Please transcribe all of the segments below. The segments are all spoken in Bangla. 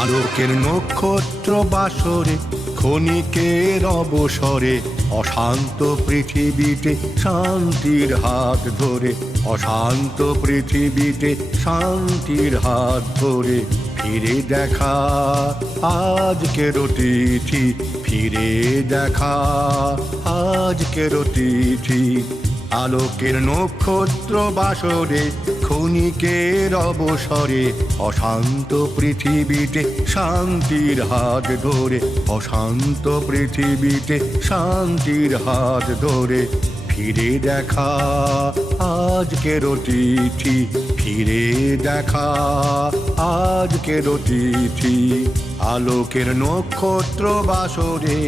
আলোকের নক্ষত্র বাসরে ক্ষণিকের অবসরে অশান্ত পৃথিবীতে শান্তির হাত ধরে, অশান্ত পৃথিবীতে শান্তির হাত ধরে ফিরে দেখা আজকের তিথি, ফিরে দেখা আজকের তিথি। আলোকের নক্ষত্র বাসরে ক্ষণিকের অবসরে অশান্ত পৃথিবীতে শান্তির হাত ধরে, অশান্ত পৃথিবীতে শান্তির হাত ধরে ফিরে দেখা আজকের তিথি, ফিরে দেখা আজকের তিথি। আলোকের নক্ষত্র বাসরে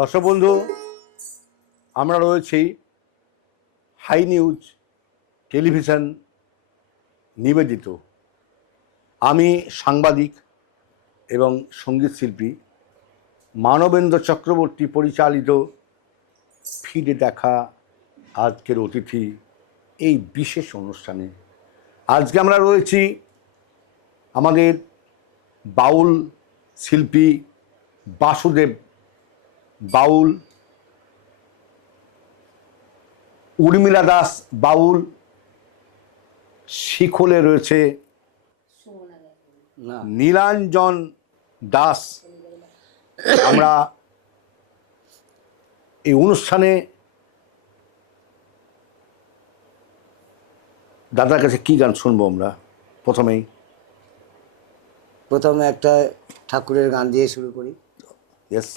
দর্শক বন্ধু, আমরা রয়েছি হাই নিউজ টেলিভিশন নিবেদিত। আমি সাংবাদিক এবং সঙ্গীত শিল্পী মানবেন্দ্র চক্রবর্তী পরিচালিত ফিরে দেখা আজকের অতিথি এই বিশেষ অনুষ্ঠানে আজকে আমরা রয়েছি আমাদের বাউল শিল্পী বাসুদেব বাউল, উর্মিলা দাস বাউল, শিখলে রয়েছে নীলাঞ্জন দাস। আমরা এই অনুষ্ঠানে দাদার কাছে কি গান শুনবো আমরা? প্রথমে একটা ঠাকুরের গান দিয়ে শুরু করি। ইয়েস।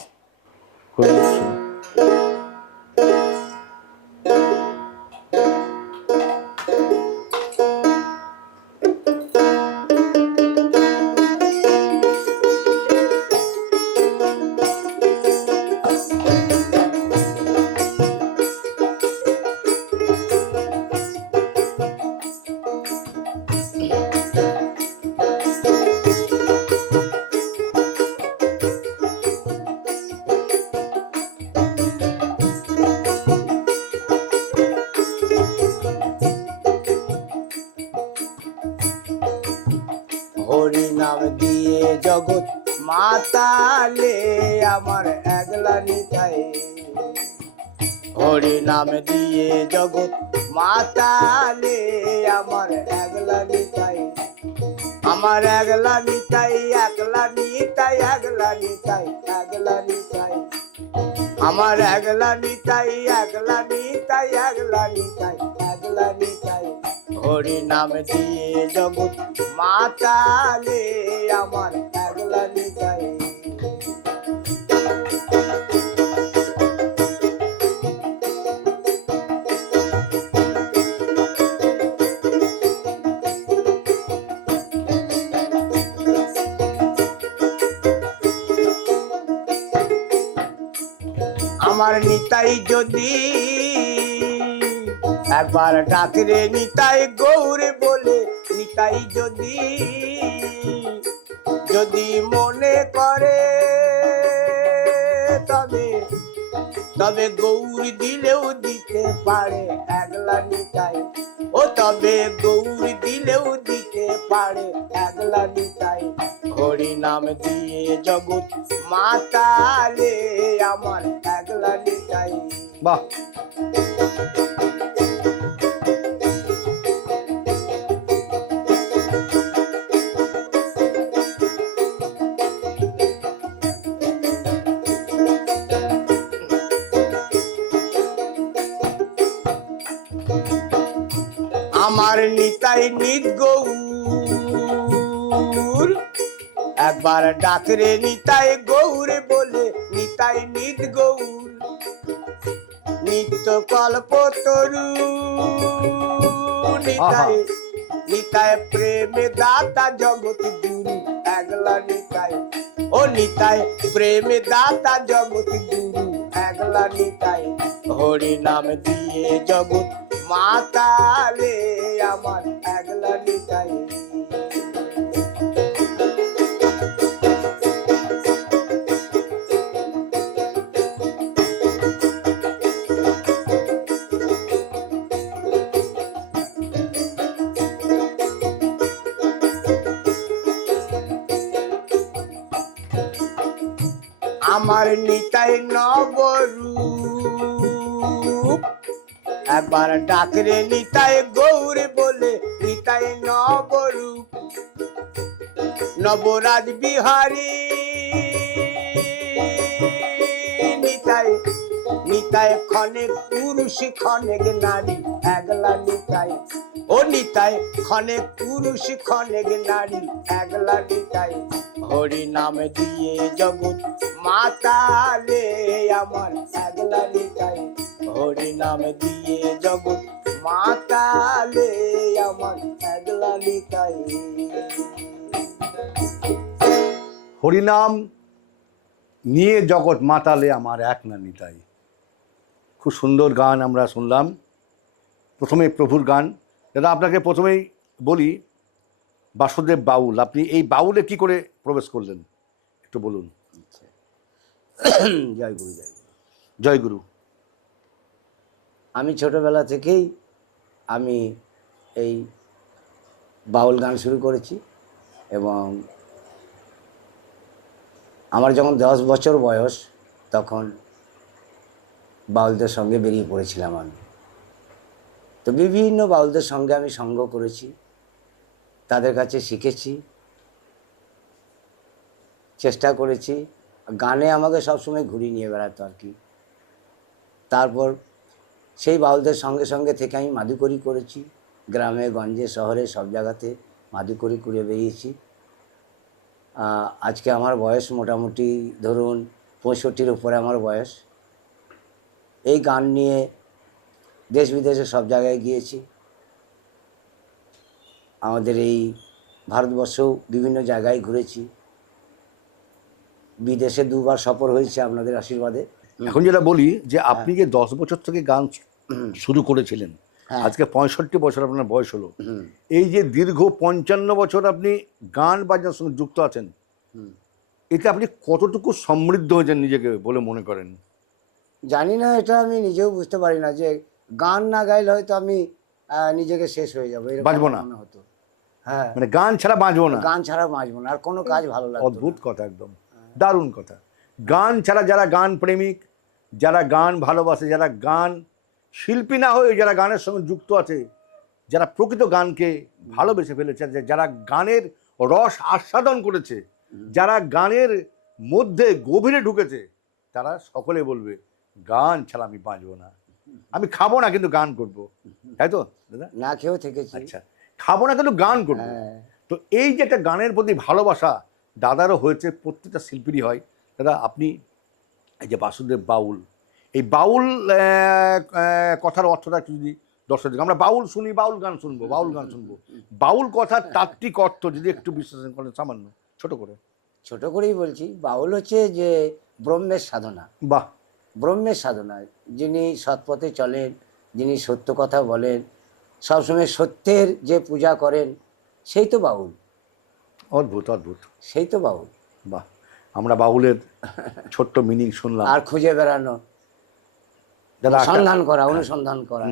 হরি নাম দিয়ে জগৎ মাতালে আমার একলা নিতাই, হরি নাম দিয়ে জগৎ মাতালে আমার একলা নিতাই, আমার একলা নিতাই, একলা নিতাই, একলা নিতাই, একলা নিতাই, আমার একলা নিতাই, একলা নিতাই, একলা নিতাই, একলা নিতাই। হরি নাম দিয়ে জগৎ মাতালে আমার একলা নিতাই। আমার নিতাই যদি একবার ডাকরে নিতাই গৌরে বলে, নিতাই যদি যদি মনে করে তবে তবে গৌর দিলেও দিতে পারে একলা নিতাই। ও তবে গৌর দিলেও দিতে পারে একলা নিতাই। হরি নাম দিয়ে জগৎ মাতালে আমার একলা নিতাই। বাহ, আমার নিতাই নিত গৌর, একবার ডাকরে নিতাই গৌর বলে নিতাই নিত গৌর। নিত্য কল্প তরু নিতাই, নিতাই প্রেমে দাতা জগৎ গুরু একলা নিতাই। ও নিতাই প্রেমে দাতা জগৎ গুরু একলা নিতাই। হরি নাম দিয়ে জগৎ মাতালে আমার একলা নিতাই। আমার নিতাই নবরূপ, একবার ডাকরে নিতাই গৌর বলে নিতাই নবরূপ। নবরাজ বিহারী নিতাই, নিতাই ক্ষণেক পুরুষ ক্ষণেক নারী একলা নিতাই। ও নিতাই ক্ষণেক পুরুষ ক্ষণেক নারী একলা নিতাই। হরি নাম দিয়ে জগৎ মাতালে আমার একলা নিতাই। হরি নাম দিয়ে জগৎ মাতালে আমার একলা নিতাই। হরিনাম নিয়ে জগৎ মাতালে আমার এক না নিতাই। খুব সুন্দর গান আমরা শুনলাম। প্রথমে প্রভুর গান। দাদা, আপনাকে প্রথমেই বলি, বাসুদেব বাউল, আপনি এই বাউলে কি করে প্রবেশ করলেন একটু বলুন। জয় গুরু, জয় গুরু। জয় গুরু। আমি ছোটবেলা থেকেই আমি এই বাউল গান শুরু করেছি এবং আমার যখন 10 বছর বয়স তখন বাউলদের সঙ্গে বেরিয়ে পড়েছিলাম আমি। তো বিভিন্ন বাউলদের সঙ্গে আমি সঙ্গ করেছি, তাদের কাছে শিখেছি, চেষ্টা করেছি। গানে আমাকে সবসময় ঘুরিয়ে নিয়ে বেড়াতো আর কি। তারপর সেই বাউলদের সঙ্গে সঙ্গে থেকে আমি মাদুকরি করেছি, গ্রামে গঞ্জে শহরে সব জায়গাতে মাদুকরি করে বেরিয়েছি। আজকে আমার বয়স মোটামুটি ধরুন 65-র উপরে আমার বয়স। এই গান নিয়ে দেশ বিদেশে সব জায়গায় গিয়েছি। আমাদের এই ভারতবর্ষেও বিভিন্ন জায়গায় ঘুরেছি। বিদেশে 2বার সফর হয়েছে আপনাদের আশীর্বাদে। এখন যেটা বলি যে আপনি যে 10 বছর থেকে গান শুরু করেছিলেন, আজকে 65 বছর আপনার বয়স হলো। এই যে দীর্ঘ 55 বছর আপনি গান বাজনার সঙ্গে যুক্ত আছেন, এতে আপনি কতটুকু সমৃদ্ধ হয়েছেন নিজেকে বলে মনে করেন? জানি না, এটা আমি নিজেও বুঝতে পারি না যে গান না গাইলে হয়তো আমি নিজেকে শেষ হয়ে যাবো, বাঁচবো না মনে হতো। হ্যাঁ, মানে গান ছাড়া বাঁচবো না। গান ছাড়া বাঁচবো না, আর কোনো কাজ ভালো লাগে। অদ্ভুত কথা, একদম দারুণ কথা। গান ছাড়া যারা গান প্রেমিক, যারা গান ভালোবাসে, যারা গান শিল্পী না হয়ে যারা গানের সঙ্গে যুক্ত আছে, যারা প্রকৃত গানকে ভালোবেসে ফেলেছে, যারা গানের রস আস্বাদন করেছে, যারা গানের মধ্যে গভীরে ঢুকেছে, তারা সকলে বলবে গান ছাড়া আমি বাঁচবো না। আমি খাবো না কিন্তু গান করব, তাই তো দাদা? না খেয়েও থেকেছি। আচ্ছা, খাবো না কিন্তু গান করবো। তো এই যে একটা গানের প্রতি ভালোবাসা দাদারও হয়েছে, প্রত্যেকটা শিল্পীরই হয়। দাদা, আপনি এই যে বাসুদেব বাউল, এই বাউল কথার অর্থটা একটু যদি দর্শকদের, আমরা বাউল শুনি, বাউল গান শুনবো, বাউল গান শুনবো, বাউল কথার তাত্ত্বিক অর্থ যদি একটু বিশ্লেষণ করেন সামান্য ছোট করে। ছোট করেই বলছি, বাউল হচ্ছে যে ব্রহ্মের সাধনা। বাহ, ব্রহ্মের সাধনা, যিনি সৎপথে চলেন, যিনি সত্য কথা বলেন, সবসময় সত্যের যে পূজা করেন, সেই তো বাউল। অদ্ভুত অদ্ভুত, সেই তো বাউল। বাহ, আমরা বাউলের ছোট্ট মিনিং শুনলাম। আর খুঁজে বেড়ানো, দাদা সন্ধান করা, অনুসন্ধান করা,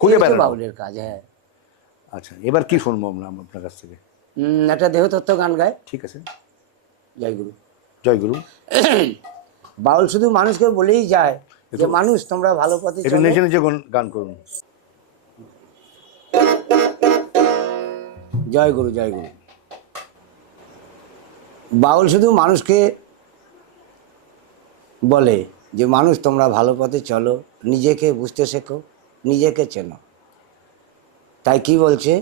খুঁজে এই তো বেড়ানো। বাউলের কাজ। হ্যাঁ, আচ্ছা, এবার কি শুনবো আমরা আপনার কাছ থেকে? একটা দেহতত্ত্ব গান গায়। ঠিক আছে, জয়গুরু। জয়গুরু। বাউল শুধু মানুষকে বলেই যায় যে মানুষ তোমরা ভালো পথে একটু চলো। নিজে নিজে গান করুন। জয়গুরু, জয়গুরু। বাউল শুধু মানুষকে বলে যে মানুষ তোমরা ভালো পথে চলো, নিজেকে বুঝতে শেখো, নিজেকে চেনো। তাই কি বলছে?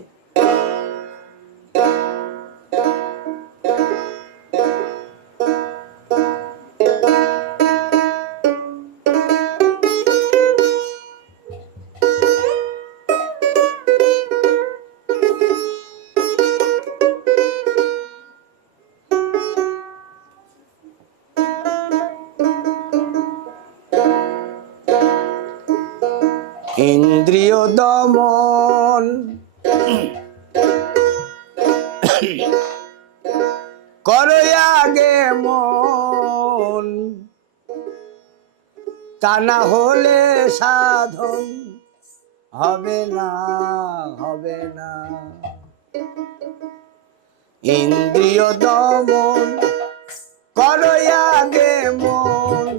ইন্দ্রিয় দমন করো আগে মন, তা না হলে সাধন হবে না, হবে না। ইন্দ্রিয় দমন করো আগে মন,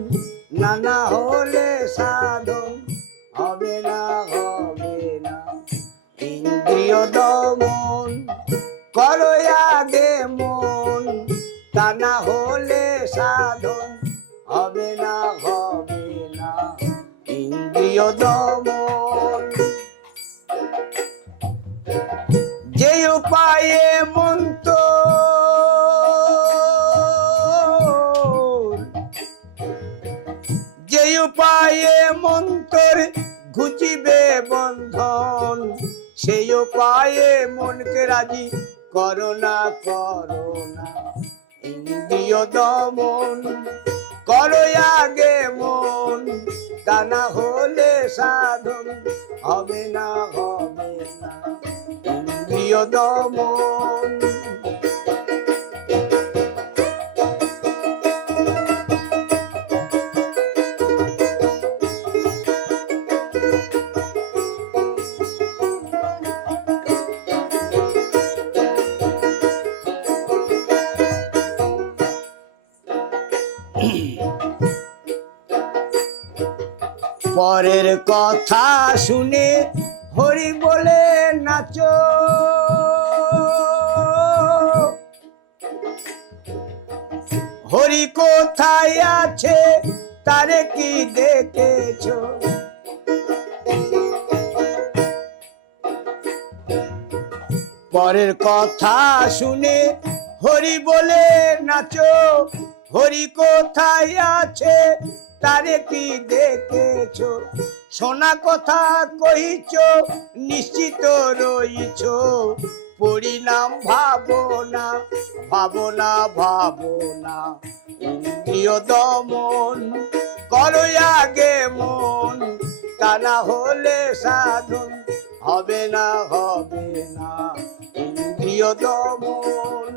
না হলে সাধন হবে না, হবে না। ইন্দ্রিয় দমন করো আগে মন, তা না হলে সাধন হবে না, হবে না। ইন্দ্রিয় দমন যে উপায়ে মন্ত, যে উপায়ে মন্তর ঘুচিবে বন্ধন, সেই উপায়ে মনকে রাজি করো না, করো না। ইন্দ্রিয় দমন করো আগে মন, তা না হলে সাধন হবে না, হবে না। ইন্দ্রিয় দমন। পরের কথা শুনে হরি বলে নাচো, হরি কোথায় আছে তারে কি দেখেছো? পরের কথা শুনে হরি বলে নাচো, হরি কোথায় আছে তারে কি দেখেছো? শোনা কথা কইছ নিশ্চিত রইছ, পরিণাম ভাবনা, ভাবনা, ভাবনা। ইন্দ্রিয় দমন করো আগে মন, তা না হলে সাধন হবে না, হবে না। ইন্দ্রিয় দমন।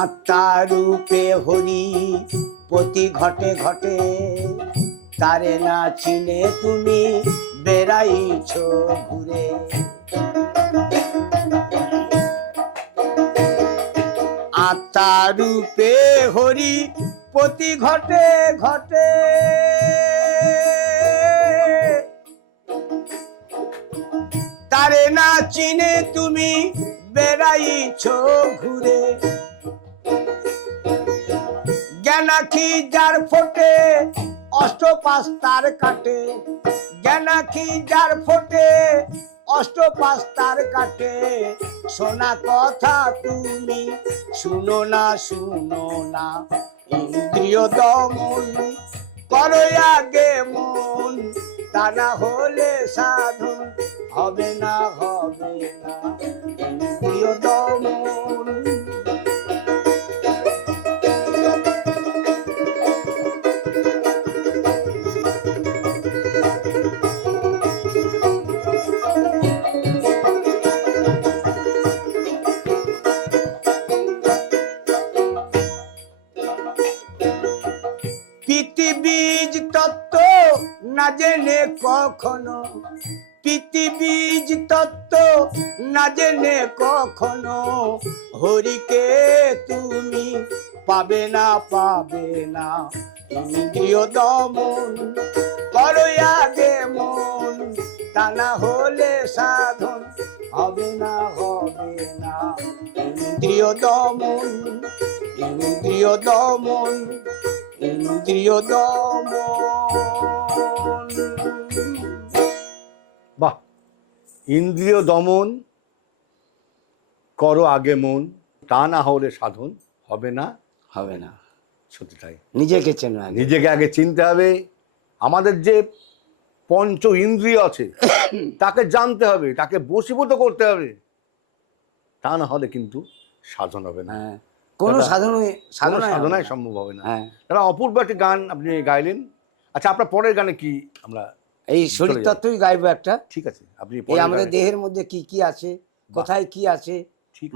আত্মা রূপে হরি প্রতি ঘটে ঘটে, তারে না চিনে তুমি বেড়াইছ ঘুরে। আত্মা রূপে হরি প্রতি ঘটে ঘটে, তারে না চিনে তুমি বেড়াইছ ঘুরে। জ্ঞানাখি যার ফোটে অষ্টপাশ তার কাটে, জ্ঞানাখি যার ফোটে অষ্টপাশ তার কাটে। শোনা কথা তুমি শুনো না, শুনো না। ইন্দ্রিয় দমন করো আগে মন, তা না হলে সাধন হবে না, হবে না ইন্দ্রিয় দমন। বীজ তত্ত্ব না জেনে কখনো, বীজ তত্ত্ব না জেনে কখনো হরিকে তুমি পাবে না, পাবে না ইন্দ্রিয় দমন। করো আগে মন, তা না হলে সাধন হবে না, হবে না ইন্দ্রিয় দমন, ইন্দ্রিয় দমন, ইন্দ্রিয় দমন। বাহ, ইন্দ্রিয় দমন করো আগে মন, তা না হলে সাধন হবে না, হবে না। সত্যি তাই। নিজেকে চেনো আগে। নিজেকে আগে চিনতে হবে। আমাদের যে পঞ্চ ইন্দ্রিয় আছে তাকে জানতে হবে, তাকে বশীভূত করতে হবে, তা না হলে কিন্তু সাধন হবে না। হ্যাঁ, কোনো সাধনায় সম্ভব হবে না। তারা অপূর্ব একটি গান আপনি গাইলেন। আচ্ছা, আপনার পরের গানে কি আমরা এই শরীর তত্ত্বই গাইবো একটা। ঠিক আছে, আপনি এই আমাদের দেহের মধ্যে কি কি আছে, কোথায় কি আছে,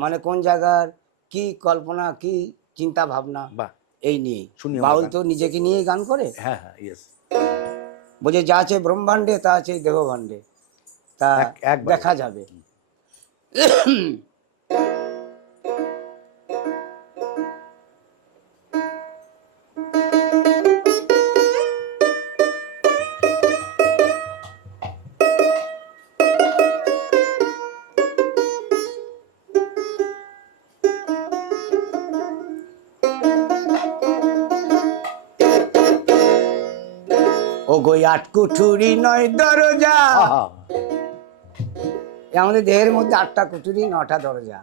মানে কোন জায়গার কি কল্পনা, কি চিন্তা ভাবনা, বাহ, এই নিয়ে শুনি। বাউল তো নিজেকে নিয়ে গান করে। হ্যাঁ হ্যাঁ, ইয়েস। বলছে যা আছে ব্রহ্মাণ্ডে তা আছে দেহভাণ্ডে, তা দেখা যাবে। ও গো আট কুঠুরি নয় দরজা, আমাদের দেহের মধ্যে 8টা কুঠুরি 9টা দরজা,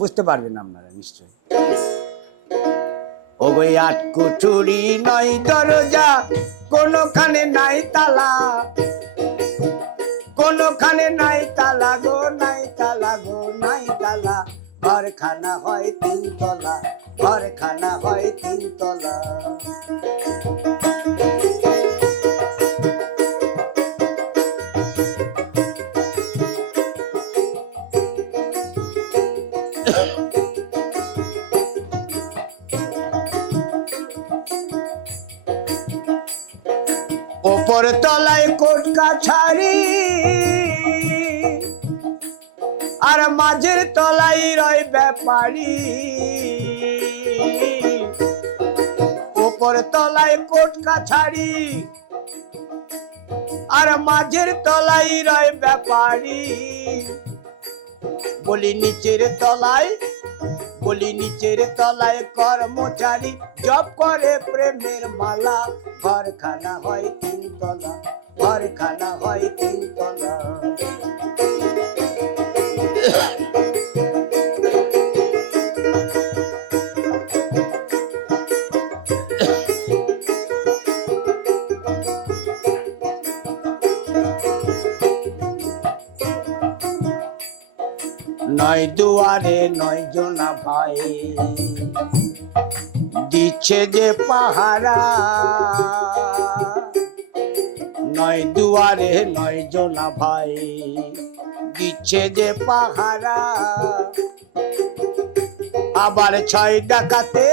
বুঝতে পারবেন আপনারা নিশ্চয়ই। ও গো আট কুঠুরি নয় দরজা, কোনখানে নাই তালা, কোনখানে নাই তালা গো, নাই তালা গো, নাই তালা। ঘরখানা হয় 3 তলা, ঘরখানা হয় 3 তলা। ওপর তলায় কোট কাছারি, আর মাঝের তলায় রয় ব্যাপারী। ওপর তলায় কোট কাছারি, আর মাঝের তলায় রয় ব্যাপারী। বলি নিচের তলায়, বলি নিচের তলায় কর্মচারী, জপ করে প্রেমের মালা। ঘরখানা হয় 3 তলা, ঘরখানা হয় 3 তলা। নয় দুয়ারে 9 জনা ভাই, দিচ্ছে যে পাহারা। 9 দুয়ারে 9 জনা ভাই, দিচ্ছে যে পাহারা। আবার 6 ডাকাতে,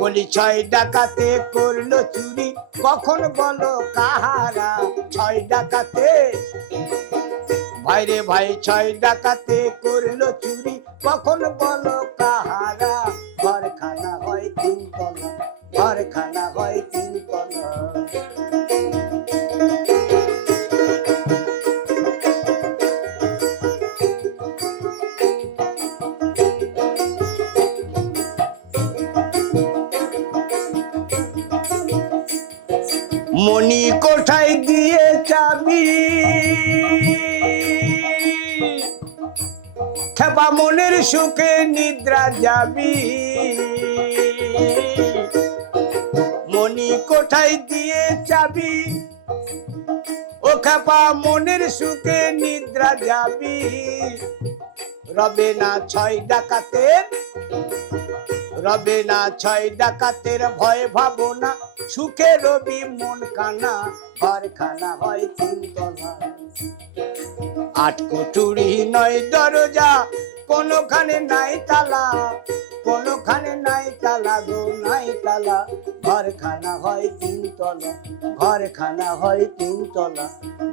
বলি 6 ডাকাতে করলো চুরি, কখন বলো কাহারা। 6 ডাকাতে ভাইরে ভাই, 6 ডাকাতে করলো চুরি, কখন বলো কাহারা। ঘরখানা হয় 3 তলা, ঘরখানা হয় 3 তলা। মণি কোঠায় দিয়ে চাবি, খেপা মনের সুখে নিদ্রা যাবি। মাথায় দিয়ে চাবি, ও খেপা মনের সুখে নিদ্রা যাবি। রবে না ছয় ডাকাতের, রবে না ছয় ডাকাতের ভয় ভাবনা, সুখে রবি মন কানা, ঘরখানা হয় তিনতলা। আট কুঠুরি নয় দরজা, কোনখানে নাই তালা, কোনখানে নাই তালা গো নাই তালা। ঘরখানা হয় তিনতলা, ঘরখানা হয় তিনতলা,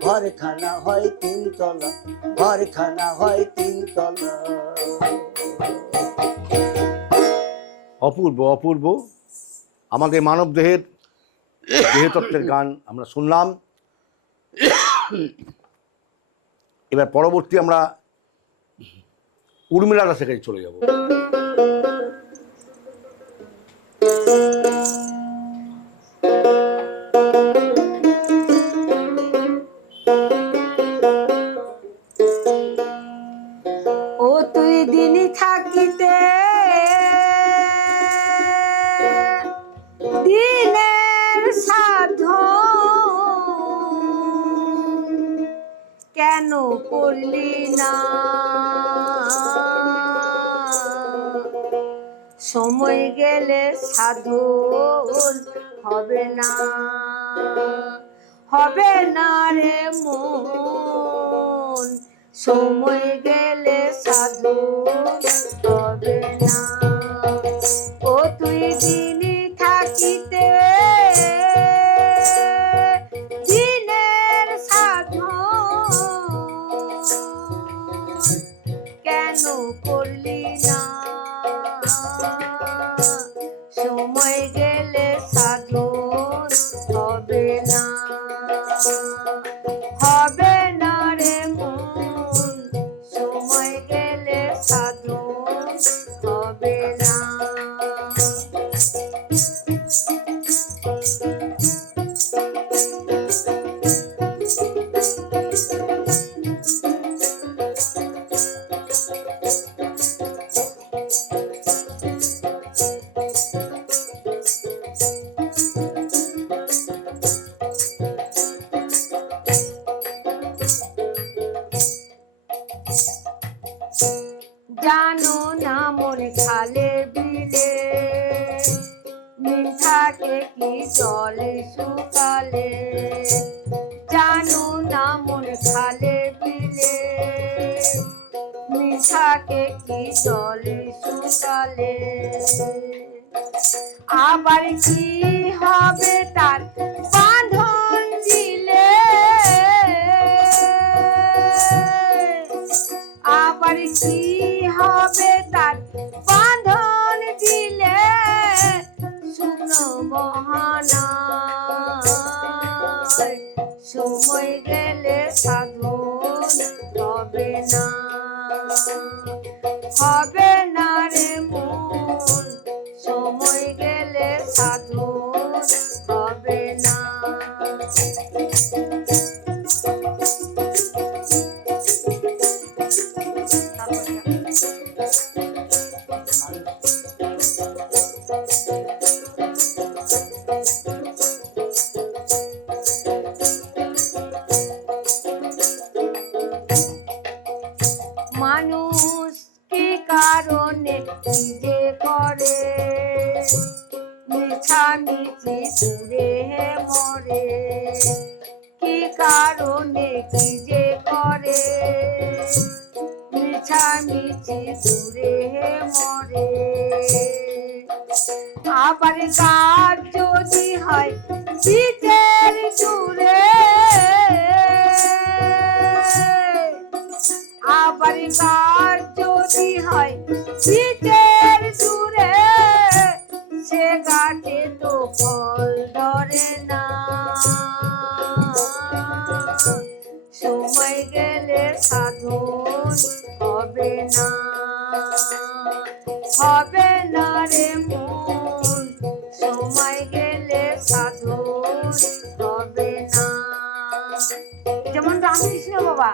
ঘরখানা হয় তিনতলা, ঘরখানা হয় তিনতলা। অপূর্ব অপূর্ব। আমাদের মানব দেহের দেহতত্ত্বের গান আমরা শুনলাম। এবার পরবর্তী আমরা উর্মিলা দাসের কাছে চলে যাব। ও তুই দিনই থাকিতে দিনের সাধন কেন করলি না, সময় গেলে সাধন হবে না, হবে না রে মন, সময় গেলে সাধন হবে না। ও তুই দিনই থাকিতে দিনের সাধন কেন করলি না, সময় গেলে সাধন হবে না, হবে না রে মন, সময় গেলে সাধন হবে না। জানো না মন খালে বিলে মিল থাকে কি জলে শুকালে, জানো না মন খালে বিলে মিল থাকে কি জলে শুকালে। আবার কি হবে তার বাঁধন দিলে, আবার কি হবে তার বাঁধন দিলে, শুকনো মহানা সময় গেলে সাধন হবে না, হবে না রে মন, সময় গেলে সাধন হবে না। মানুষ কি কারণে কি যে করে, মিছামিছি দূরে মরে, কি কারণে কি যে করে, মিছামিছি দূরে মরে। আবার কাজ যদি হয় বিচের দূরে, আবার কাজ যদি হয় বিচের দূরে, সে গাছে তো ফল ধরে না, সময় গেলে সাধন হবে না, হবে না রে মন, সময় গেলে সাধন হবে না। যেমন রামকৃষ্ণ বাবা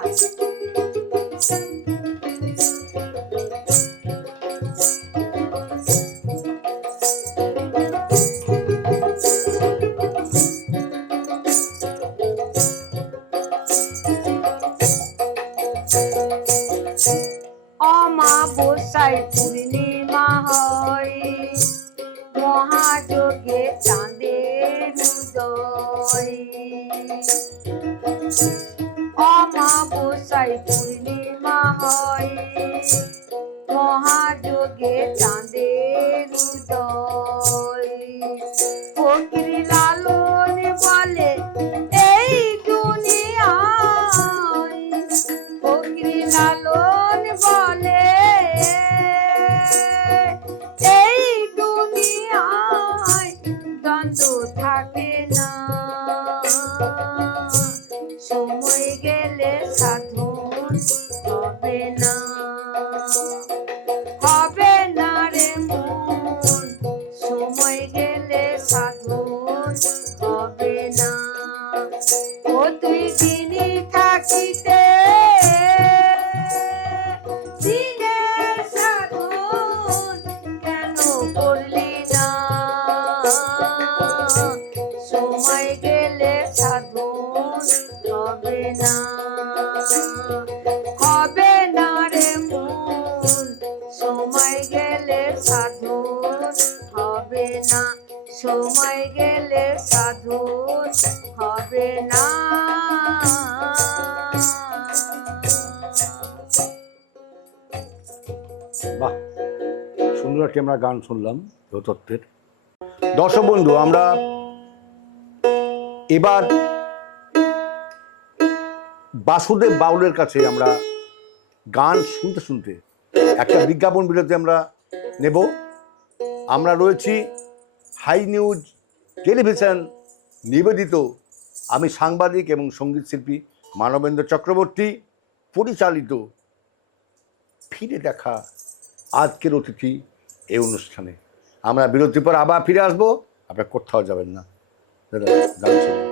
অমাবস্যায় পূর্ণিমা হয়, মহাযোগে চাঁদের উদয়। ফকির লালন বলে এই দুনিয়ায়, ফকির লালন বলে এই দুনিয়ায় দ্বন্দ্ব থাকে না, সময় গেলে সাধন হবে না, হবে না রে মন, সময় গেলে সাধন হবে না। ও তুই দিনই থাকিতে দিনের সাধন কেন করলি না, সময় গেলে সাধন হবে না, হবে না রে মন, সময় গেলে সাধন হবে না, সময় গেলে সাধন হবে না। বাহ, সুন্দর একটি আমরা গান শুনলাম তত্ত্বের। দর্শক বন্ধু, আমরা এবার বাসুদেব বাউলের কাছে আমরা গান শুনতে শুনতে একটা বিজ্ঞাপন বিরতি আমরা নেব। আমরা রয়েছি হাই নিউজ টেলিভিশন নিবেদিত, আমি সাংবাদিক এবং সঙ্গীত শিল্পী মানবেন্দ্র চক্রবর্তী পরিচালিত ফিরে দেখা আজকের অতিথি এই অনুষ্ঠানে। আমরা বিরতির পর আবার ফিরে আসবো, আপনারা কোথাও যাবেন না। দাদা গান শুনুন।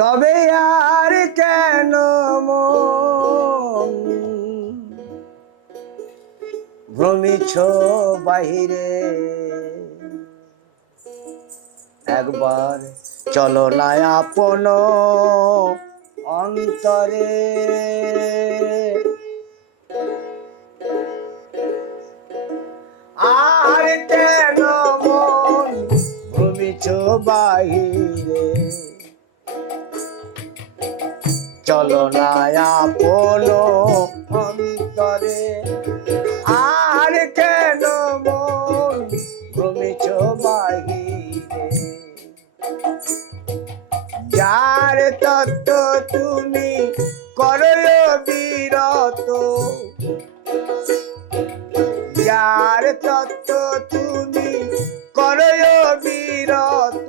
তবে আর কেন মন ভ্রমিছ বাহিরে, একবার চলো না আপন অন্তরে, আর কেন মন ভ্রমিছ বাহিরে, চলো না আপন অন্তরে, আর কেন মন ভ্রমিছ বাহিরে, যার তত্ত্ব তুমি করো বিরত, যার তত্ত্ব তুমি করো বিরত,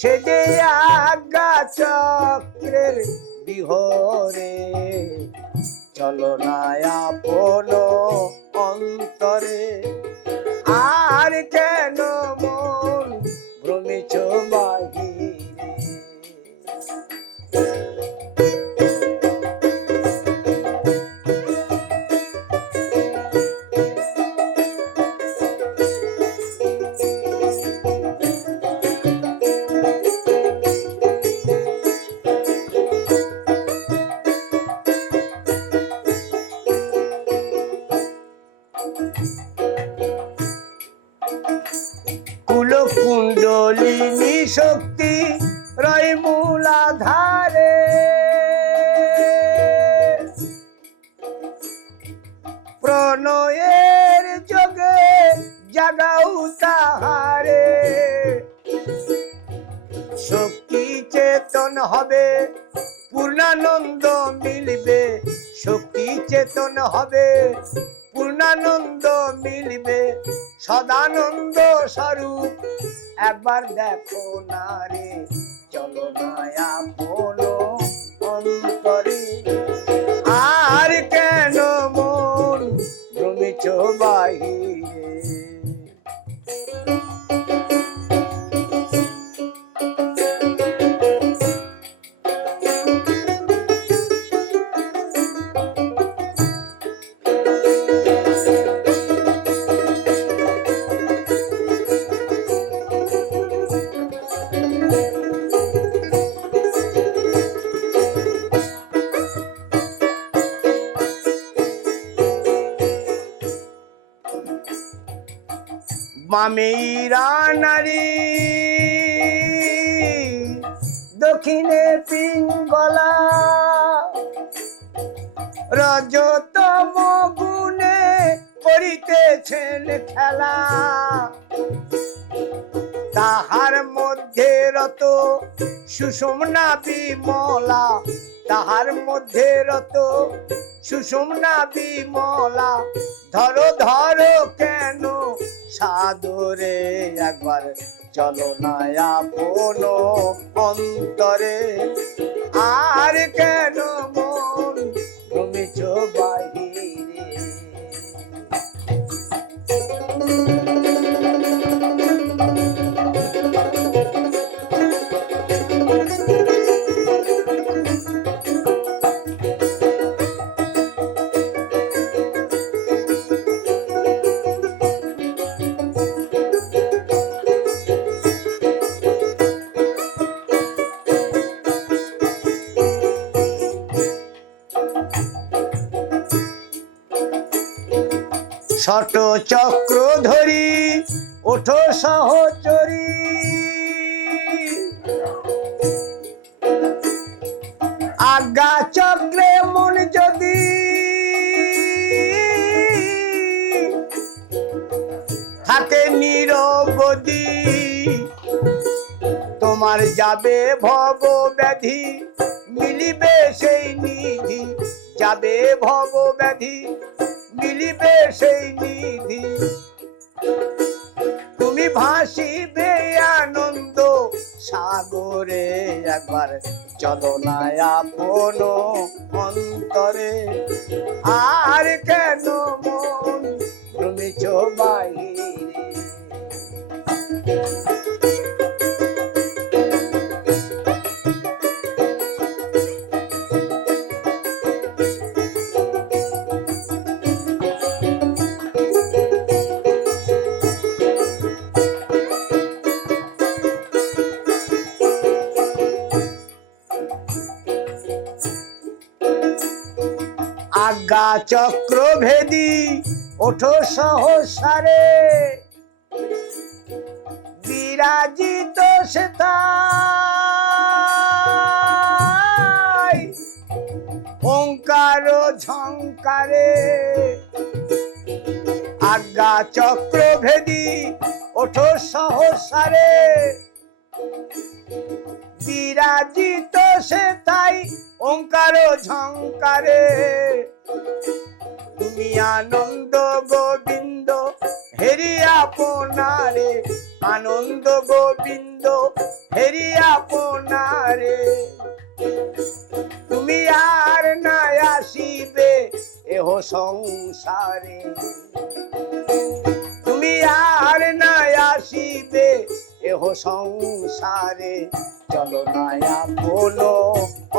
সে যে আজ্ঞা চক্রের বিহরে, চলো না আপন অন্তরে, আর কেন মন ভ্রমিছ বাহিরে। কুলকুণ্ডলিনী শক্তি রয় মূলাধারে, প্রণয়ের যোগে জাগাও তাহারে, শক্তি হবে, পূর্ণানন্দ মিলবে, শক্তি চেতন হবে, পূর্ণানন্দ মিলবে, সদানন্দ স্বরূপ একবার দেখো না রে, চলো না আপন অন্তরে। আর কেন মন ভ্রমিছ বাহিরে? বামেরা নারী, দক্ষিণে পিঙ্গলা, রজতম গুণে করিতেছেন খেলা। তাহার মধ্যে রত সুষুম্না বিমলা, তাহার মধ্যে রত সুষুম্না বিমলা। ধরো ধরো কেন সাদরে, একবার চলো না আপন অন্তরে। আর কেন মন ভ্রমিছ বাহিরে? ষট চক্র ধরি ওঠো সহচরী, আজ্ঞা চক্রে মন যদি থাকে নিরবধি, তোমার যাবে ভব ব্যাধি, মিলিবে সেই নিধি। যাবে ভব ব্যাধি, মিলিবে সেই নিধি। তুমি ভাসিবে আনন্দ সাগরে, একবার চলো না আপন অন্তরে। আর কেন মন ভ্রমিছ বাহিরে? আজ্ঞা চক্র ভেদি ওঠো সহসারে, বিরাজিত সেথায় ওঙ্কার ঝঙ্কারে। আজ্ঞা চক্র ভেদি ওঠো সহসারে, বিরাজিত সেথায় ওঙ্কার ঝঙ্কারে। তুমি আনন্দ গোবিন্দ হেরি আপনারে, আনন্দ গোবিন্দ হেরি আপনারে। তুমি আর না আসিবে এহ সংসারে, তুমি আর না আসিবে এহ সংসারে। চলো না আপন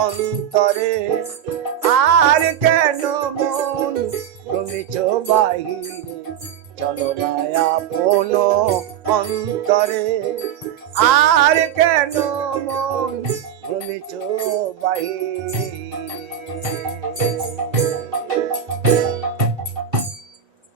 অন্তরে। আর কেন মন ভ্রমিছ বাহিরে? চলো না আপন অন্তরে। আর কেন মন ভ্রমিছ বাহিরে?